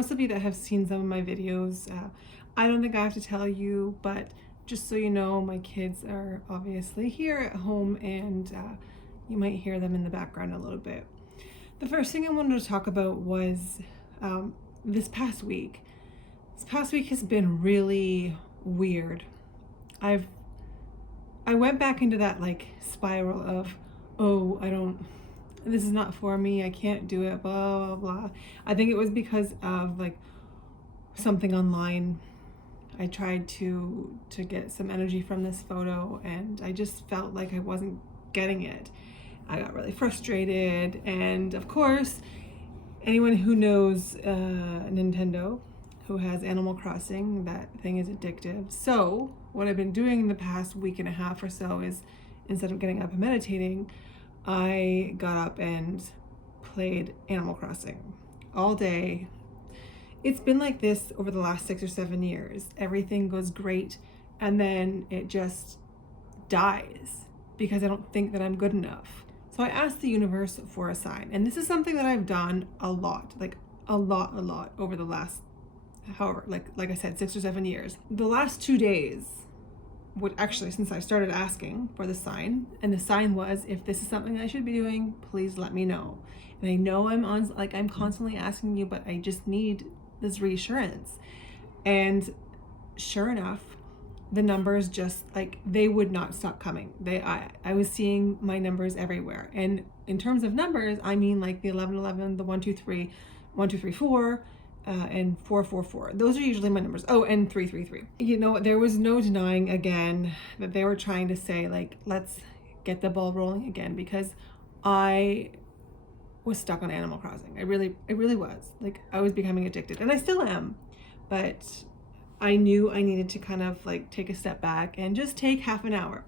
most of you that have seen some of my videos, I don't think I have to tell you, but just so you know, my kids are obviously here at home, and you might hear them in the background a little bit. The first thing I wanted to talk about was this past week. This past week has been really weird. I went back into that like spiral of, oh, this is not for me, I can't do it, blah, blah, blah. I think it was because of like something online. I tried to get some energy from this photo, and I just felt like I wasn't getting it. I got really frustrated, and of course, anyone who knows Nintendo, who has Animal Crossing, that thing is addictive. So what I've been doing in the past week and a half or so is, instead of getting up and meditating, I got up and played Animal Crossing all day. It's been like this over the last 6 or 7 years. Everything goes great, and then it just dies because I don't think that I'm good enough. So I asked the universe for a sign, and this is something that I've done a lot, like a lot over the last, however, like I said, 6 or 7 years. The last 2 days, actually since I started asking for the sign, and the sign was, if this is something I should be doing, please let me know. And I know I'm constantly asking you, but I just need this reassurance. And sure enough, the numbers just like, they would not stop coming. I was seeing my numbers everywhere. And in terms of numbers, I mean like the 1111, the 123, 1234, and 444. Those are usually my numbers. Oh, and 333. You know, there was no denying again that they were trying to say like, let's get the ball rolling again, because I was stuck on Animal Crossing. I really was. Like, I was becoming addicted, and I still am, but I knew I needed to kind of like take a step back and just take half an hour.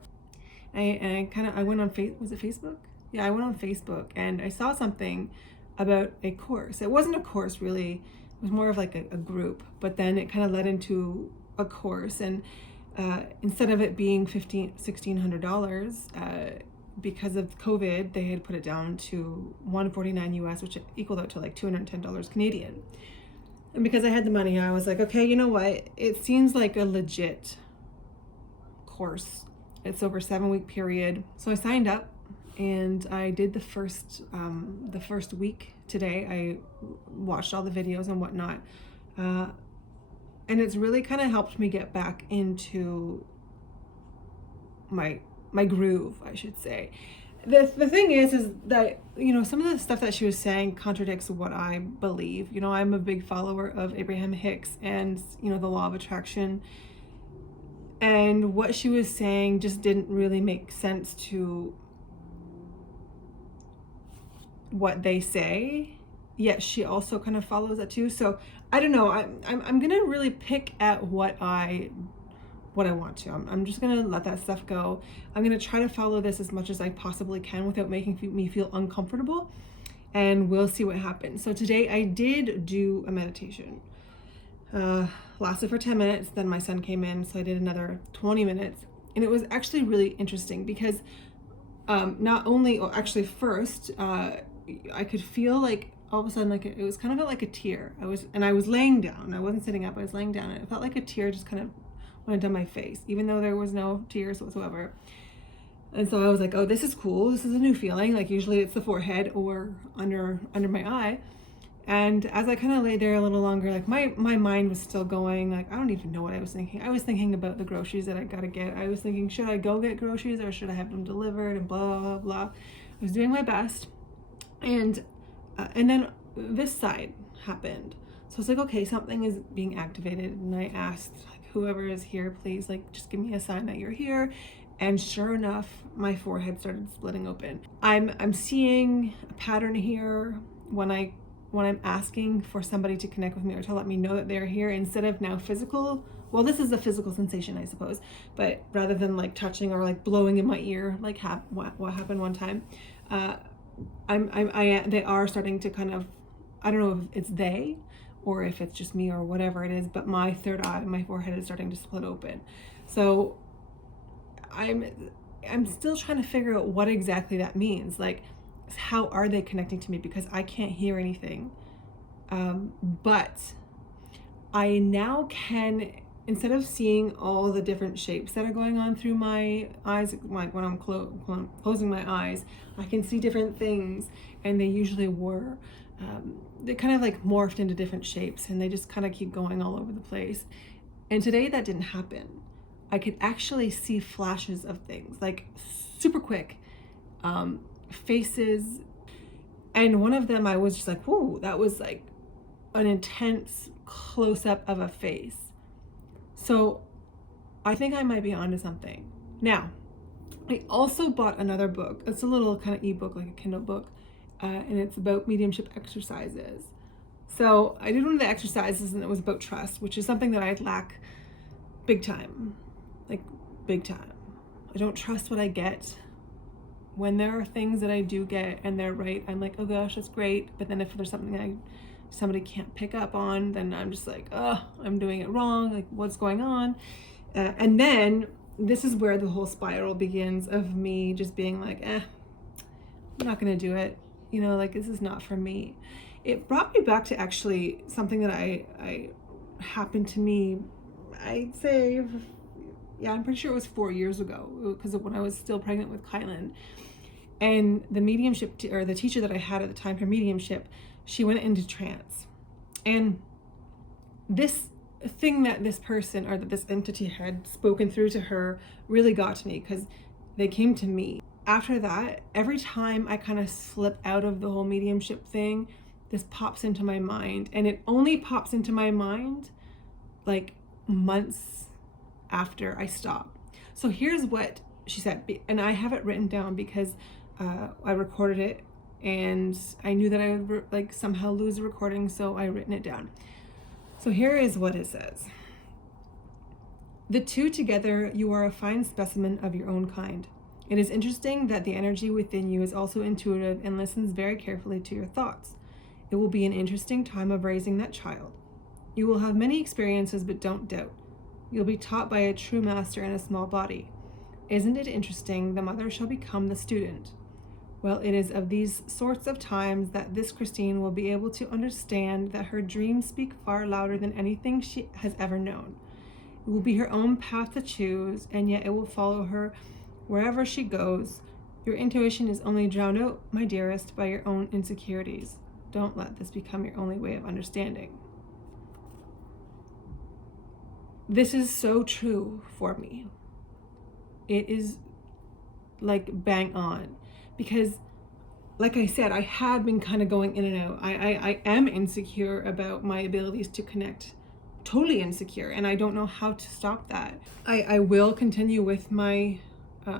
I went on was it Facebook? Yeah, I went on Facebook, and I saw something about a course. It wasn't a course really, it was more of like a group, but then it kind of led into a course, and instead of it being $1,600, because of COVID, they had put it down to $149 US, which equaled out to like $210 Canadian. And because I had the money, I was like, okay, you know what? It seems like a legit course. It's over a 7-week period. So I signed up, and I did the first week today. I watched all the videos and whatnot. And it's really kind of helped me get back into my groove, I should say. The thing is that, you know, some of the stuff that she was saying contradicts what I believe. You know, I'm a big follower of Abraham Hicks and, you know, the law of attraction. And what she was saying just didn't really make sense to what they say. Yet she also kind of follows that too. So I don't know. I'm gonna really pick at what I want to. I'm just gonna let that stuff go. I'm gonna try to follow this as much as I possibly can without making me feel uncomfortable, and we'll see what happens. So today I did do a meditation. Lasted for 10 minutes, then my son came in, so I did another 20 minutes, and it was actually really interesting because first I could feel like all of a sudden, like it was kind of like a tear. I was laying down. I wasn't sitting up. I was laying down, and it felt like a tear just kind of went down my face, even though there was no tears whatsoever. And so I was like, oh, this is cool. This is a new feeling. Like usually it's the forehead or under my eye. And as I kind of lay there a little longer, like my mind was still going. Like, I don't even know what I was thinking. I was thinking about the groceries that I gotta get. I was thinking, should I go get groceries or should I have them delivered, and blah, blah, blah. I was doing my best. And then this side happened. So it's like, okay, something is being activated. And I asked, whoever is here, please, like, just give me a sign that you're here. And sure enough, my forehead started splitting open. I'm seeing a pattern here when I'm asking for somebody to connect with me or to let me know that they're here, instead of now physical. Well, this is a physical sensation, I suppose, but rather than like touching or like blowing in my ear, like what happened one time, they are starting to kind of, I don't know if it's they or if it's just me or whatever it is, but my third eye, my forehead is starting to split open. So I'm still trying to figure out what exactly that means. Like, how are they connecting to me? Because I can't hear anything. But I now can, instead of seeing all the different shapes that are going on through my eyes, like when I'm closing my eyes, I can see different things, and they usually were. They kind of like morphed into different shapes, and they just kind of keep going all over the place. And today that didn't happen. I could actually see flashes of things, like super quick, faces. And one of them, I was just like, whoa, that was like an intense close-up of a face. So I think I might be onto something. Now, I also bought another book. It's a little kind of ebook, like a Kindle book, and it's about mediumship exercises. So I did one of the exercises, and it was about trust, which is something that I lack big time, like big time. I don't trust what I get. When there are things that I do get and they're right, I'm like, oh gosh, that's great. But then if there's something somebody can't pick up on, then I'm just like, oh, I'm doing it wrong. Like, what's going on? And then this is where the whole spiral begins of me just being like, I'm not gonna do it. You know, like, this is not for me. It brought me back to actually something that I happened to me, I'd say, yeah, I'm pretty sure it was 4 years ago, because of when I was still pregnant with Kylan. And the mediumship, or the teacher that I had at the time for mediumship, she went into trance. And this thing that this person, or that this entity had spoken through to her, really got to me, because they came to me. After that, every time I kind of slip out of the whole mediumship thing, this pops into my mind. And it only pops into my mind like months after I stop. So here's what she said, and I have it written down because I recorded it, and I knew that I would like somehow lose the recording, so I written it down. So here is what it says. The two together, you are a fine specimen of your own kind. It is interesting that the energy within you is also intuitive and listens very carefully to your thoughts. It will be an interesting time of raising that child. You will have many experiences, but don't doubt. You'll be taught by a true master in a small body. Isn't it interesting? The mother shall become the student. Well, it is of these sorts of times that this Christine will be able to understand that her dreams speak far louder than anything she has ever known. It will be her own path to choose, and yet it will follow her wherever she goes. Your intuition is only drowned out, my dearest, by your own insecurities. Don't let this become your only way of understanding. This is so true for me. It is like bang on, because like I said, I have been kind of going in and out. I am insecure about my abilities to connect, totally insecure, and I don't know how to stop that. I will continue with my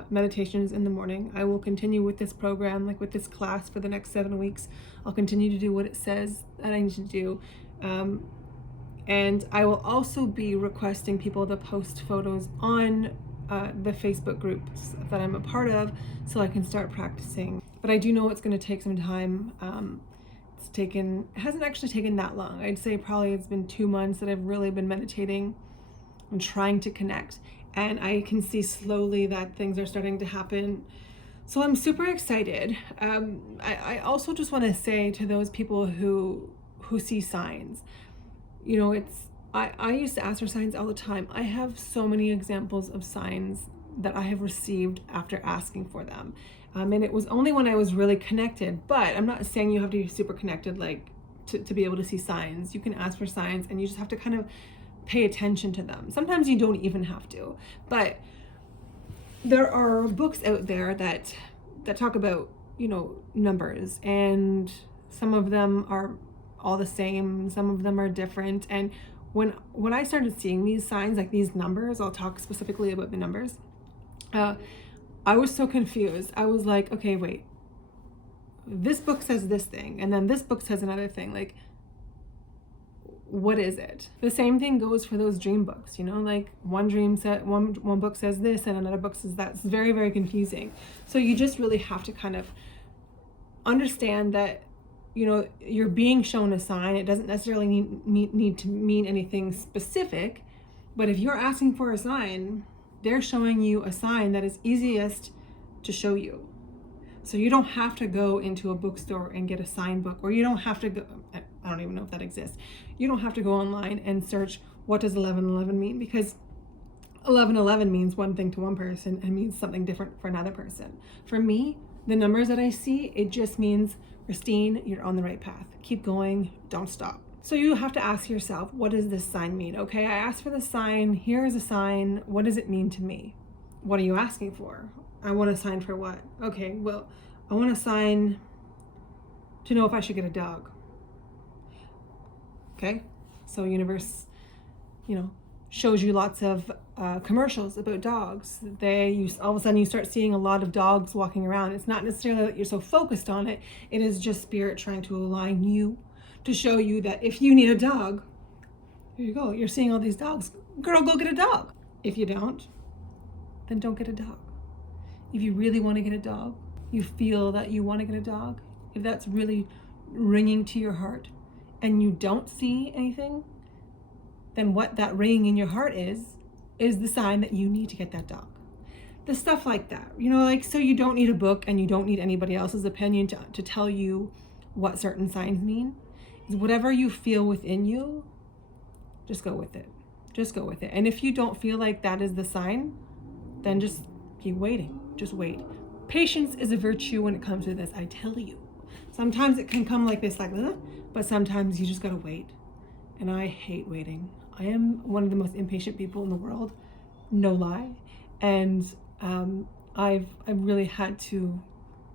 meditations in the morning. I will continue with this program, like with this class for the next 7 weeks. I'll continue to do what it says that I need to do. And I will also be requesting people to post photos on the Facebook groups that I'm a part of, so I can start practicing. But I do know it's going to take some time. It hasn't actually taken that long. I'd say probably it's been 2 months that I've really been meditating and trying to connect. And I can see slowly that things are starting to happen. So I'm super excited. I also just want to say to those people who see signs, you know, I used to ask for signs all the time. I have so many examples of signs that I have received after asking for them. And it was only when I was really connected, but I'm not saying you have to be super connected, like to be able to see signs. You can ask for signs, and you just have to kind of pay attention to them. Sometimes you don't even have to, but there are books out there that talk about, you know, numbers, and some of them are all the same, some of them are different. And when I started seeing these signs, like these numbers, I'll talk specifically about the numbers, I was so confused. I was like, okay, wait, this book says this thing, and then this book says another thing. Like, what is it? The same thing goes for those dream books, you know, like one book says this and another book says that. It's very, very confusing. So you just really have to kind of understand that, you know, you're being shown a sign. It doesn't necessarily need to mean anything specific, but if you're asking for a sign, they're showing you a sign that is easiest to show you. So you don't have to go into a bookstore and get a sign book, or you don't have to go, I don't even know if that exists. You don't have to go online and search what does 1111 mean, because 1111 means one thing to one person and means something different for another person. For me, the numbers that I see, it just means, Christine, you're on the right path. Keep going, don't stop. So you have to ask yourself, what does this sign mean? Okay, I asked for the sign, here is a sign, what does it mean to me? What are you asking for? I want a sign for what? Okay, well, I want a sign to know if I should get a dog. Okay, so universe, shows you lots of commercials about dogs. All of a sudden you start seeing a lot of dogs walking around. It's not necessarily that you're so focused on it. It is just spirit trying to align you to show you that if you need a dog, here you go. You're seeing all these dogs. Girl, go get a dog. If you don't, then don't get a dog. If you really want to get a dog, you feel that you want to get a dog, if that's really ringing to your heart and you don't see anything, then what that ringing in your heart is the sign that you need to get that dog. The stuff like that, so you don't need a book and you don't need anybody else's opinion to tell you what certain signs mean. Is whatever you feel within you, just go with it. Just go with it. And if you don't feel like that is the sign, then just keep waiting. Just wait. Patience is a virtue when it comes to this, I tell you. Sometimes it can come like this, but sometimes you just gotta wait. And I hate waiting. I am one of the most impatient people in the world, no lie. And I've really had to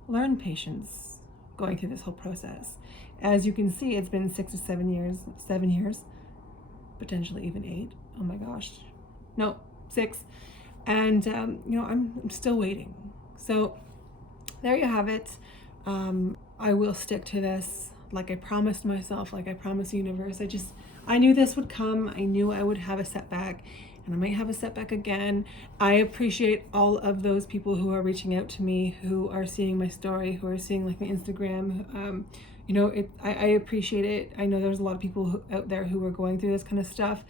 learn patience going through this whole process. As you can see, it's been 6 or 7 years, potentially even 8. Oh my gosh, no, 6. And I'm still waiting. So there you have it. I will stick to this, like I promised myself, like I promised the universe. I knew this would come. I knew I would have a setback, and I might have a setback again. I appreciate all of those people who are reaching out to me, who are seeing my story, who are seeing like my Instagram. I appreciate it. I know there's a lot of people out there who are going through this kind of stuff.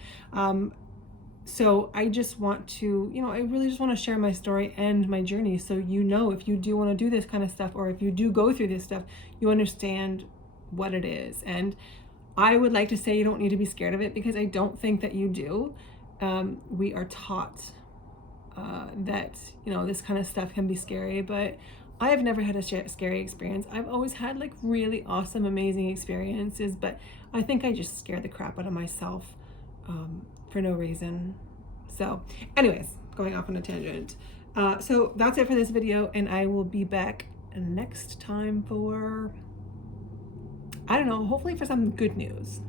So I just want to, I really just want to share my story and my journey. So, if you do want to do this kind of stuff, or if you do go through this stuff, you understand what it is. And I would like to say you don't need to be scared of it, because I don't think that you do. We are taught that, this kind of stuff can be scary, but I have never had a scary experience. I've always had like really awesome, amazing experiences, but I think I just scared the crap out of myself for no reason. So anyways, going off on a tangent. So that's it for this video, and I will be back next time for, I don't know, hopefully for some good news.